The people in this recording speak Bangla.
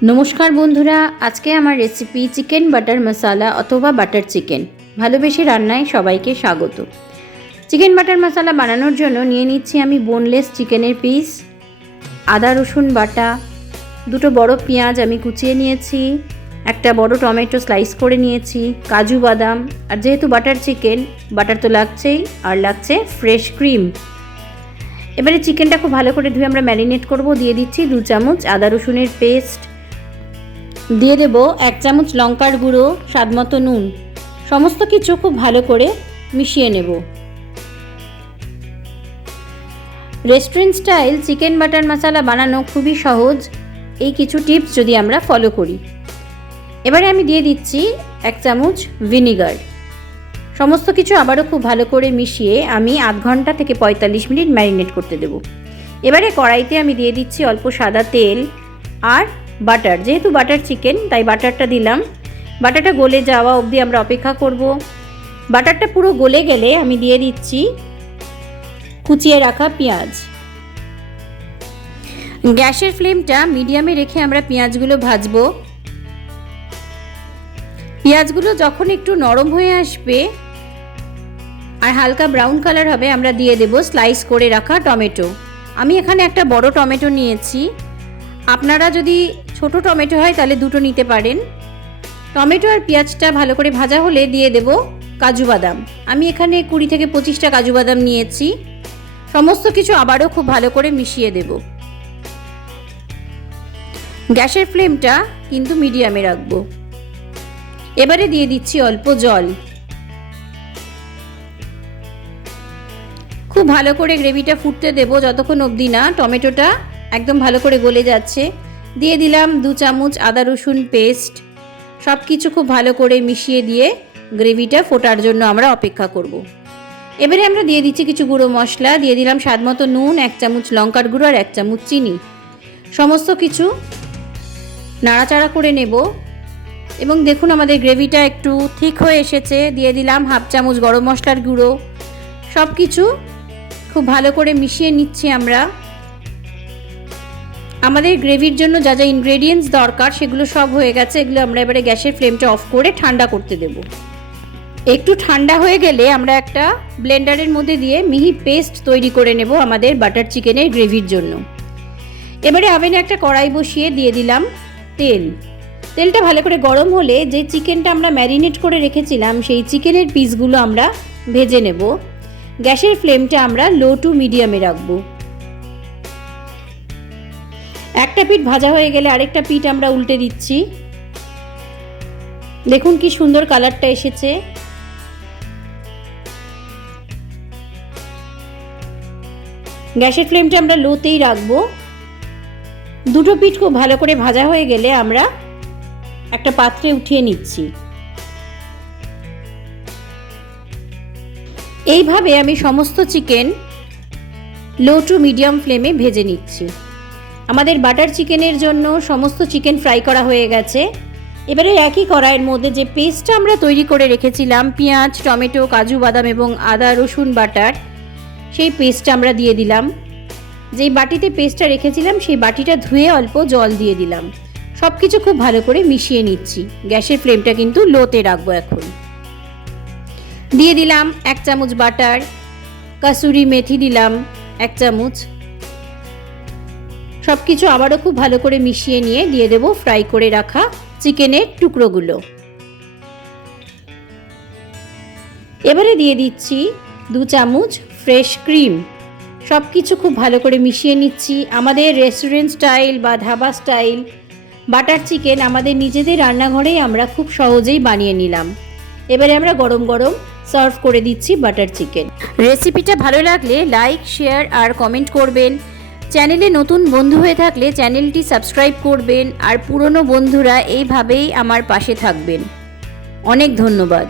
नमस्कार बंधुरा आज के आमार रेसिपि चिकेन बाटार मसाला अथवा बाटार चिकेन भालोबेसे रान्नाय सबाइके स्वागत। चिकेन बाटार मसाला बानानोर जोन्नो निये निচ্ছি आमी बोनलेस चिकेनेर पिस, आदा रसुन बाटा, दुटो बड़ो पेঁয়াজ आमी कुचिয়ে নিয়েছি, একটা বড় টমেটো স্লাইস করে নিয়েছি, কাজু বাদাম, আর যেহেতু বাটার চিকেন বাটার তো লাগছেই, আর লাগছে ফ্রেশ ক্রিম। এবারে চিকেনটা খুব ভালো করে ধুয়ে আমরা ম্যারিনেট করব। দিয়ে দিচ্ছি 2 চামচ আদা রসুনের পেস্ট, দিয়ে দেব 1 চামচ লঙ্কার গুঁড়ো, স্বাদমতো নুন, সমস্ত কিছু খুব ভালো করে মিশিয়ে নেব। রেস্টুরেন্ট স্টাইল চিকেন বাটার মশলা বানানো খুবই সহজ, এই কিছু টিপস যদি আমরা ফলো করি। এবারে আমি দিয়ে দিচ্ছি 1 চামচ ভিনিগার। সমস্ত কিছু আবারও খুব ভালো করে মিশিয়ে আমি আধ ঘন্টা থেকে 45 মিনিট ম্যারিনেট করতে দেব। এবারে কড়াইতে আমি দিয়ে দিচ্ছি অল্প সাদা তেল আর বাটার, যেহেতু বাটার চিকেন তাই বাটারটা দিলাম। বাটারটা গলে যাওয়া অবধি আমরা অপেক্ষা করব। বাটারটা পুরো গলে গেলে আমি দিয়ে দিচ্ছি কুচিয়ে রাখা পেঁয়াজ। গ্যাসের ফ্লেমটা মিডিয়ামে রেখে আমরা পেঁয়াজগুলো ভাজবো। পেঁয়াজগুলো যখন একটু নরম হয়ে আসবে আর হালকা ব্রাউন কালার হবে আমরা দিয়ে দেব স্লাইস করে রাখা টমেটো। আমি এখানে একটা বড় টমেটো নিয়েছি, আপনারা যদি ছোট টমেটো হয় তাহলে দুটো নিতে পারেন। টমেটো আর পেঁয়াজটা ভালো করে ভাজা হলে দিয়ে দেব কাজু বাদাম। আমি এখানে 20 থেকে 25টা কাজু বাদাম নিয়েছি। সমস্ত কিছু আবারও খুব ভালো করে মিশিয়ে দেব। গ্যাসের ফ্লেমটা কিন্তু মিডিয়ামে রাখবো। এবারে দিয়ে দিচ্ছি অল্প জল। খুব ভালো করে গ্রেভিটা ফুটতে দেব যতক্ষণ অবধি না টমেটোটা একদম ভালো করে গলে যাচ্ছে। দিয়ে দিলাম 2 চামচ আদা রসুন পেস্ট। সব কিছু খুব ভালো করে মিশিয়ে দিয়ে গ্রেভিটা ফোটার জন্য আমরা অপেক্ষা করব। এবারে আমরা দিয়ে দিচ্ছি কিছু গুঁড়ো মশলা, দিয়ে দিলাম স্বাদমতো নুন, 1 চামচ লঙ্কার গুঁড়ো আর 1 চামচ চিনি। সমস্ত কিছু নাড়াচাড়া করে নেব এবং দেখুন আমাদের গ্রেভিটা একটু ঠিক হয়ে এসেছে। দিয়ে দিলাম 1/2 চামচ গরম মশলার গুঁড়ো। সব কিছু খুব ভালো করে মিশিয়ে নিচ্ছি আমরা। আমাদের গ্রেভির জন্য যা যা ইনগ্রেডিয়েন্টস দরকার সেগুলো সব হয়ে গেছে। এগুলো আমরা এবারে গ্যাসের ফ্লেমটা অফ করে ঠান্ডা করতে দেব। একটু ঠান্ডা হয়ে গেলে আমরা একটা ব্লেন্ডারের মধ্যে দিয়ে মিহি পেস্ট তৈরি করে নেব আমাদের বাটার চিকেনের গ্রেভির জন্য। এবারে ওভেনে একটা কড়াই বসিয়ে দিয়ে দিলাম তেল। তেলটা ভালো করে গরম হলে যে চিকেনটা আমরা ম্যারিনেট করে রেখেছিলাম সেই চিকেনের পিসগুলো আমরা ভেজে নেব। গ্যাসের ফ্লেমটা আমরা লো টু মিডিয়ামে রাখবো। একটা পিঠ ভাজা হয়ে গেলে আরেকটা পিঠ আমরা উল্টে দিচ্ছি। দেখুন কি সুন্দর কালারটা এসেছে। গ্যাসের ফ্লেমটা আমরা লোতেই রাখবো। দুটো পিঠ খুব ভালো করে ভাজা হয়ে গেলে আমরা একটা পাত্রে উঠিয়ে নিচ্ছি। এইভাবে আমি সমস্ত চিকেন লো টু মিডিয়াম ফ্লেমে ভেজে নিচ্ছি। আমাদের বাটার চিকেনের জন্য সমস্ত চিকেন ফ্রাই করা হয়ে গেছে। এবারে একই কড়াইয়ের মধ্যে যে পেস্টটা আমরা তৈরি করে রেখেছিলাম পেঁয়াজ, টমেটো, কাজু বাদাম এবং আদা রসুন বাটার, সেই পেস্টটা আমরা দিয়ে দিলাম। যেই বাটিতে পেস্টটা রেখেছিলাম সেই বাটিটা ধুয়ে অল্প জল দিয়ে দিলাম। সব কিছু খুব ভালো করে মিশিয়ে নিচ্ছি। গ্যাসের ফ্লেমটা কিন্তু লোতে রাখবো। এখন দিয়ে দিলাম 1 চামচ বাটার, কাসুরি মেথি দিলাম 1 চামচ। সব কিছু আবারও খুব ভালো করে মিশিয়ে নিয়ে দিয়ে দেব ফ্রাই করে রাখা চিকেনের টুকরোগুলো। এবারে দিয়ে দিচ্ছি 2 চামচ ফ্রেশ ক্রিম। সব কিছু খুব ভালো করে মিশিয়ে নিচ্ছি। আমাদের রেস্টুরেন্ট স্টাইল বা ধাবা স্টাইল বাটার চিকেন আমাদের নিজেদের রান্নাঘরেই আমরা খুব সহজেই বানিয়ে নিলাম। এবারে আমরা গরম গরম সার্ভ করে দিচ্ছি বাটার চিকেন। রেসিপিটা ভালো লাগলে লাইক, শেয়ার আর কমেন্ট করবেন। চ্যানেলে নতুন বন্ধু হয়ে থাকলে চ্যানেলটি সাবস্ক্রাইব করবেন আর পুরনো বন্ধুরা এইভাবেই আমার পাশে থাকবেন। অনেক ধন্যবাদ।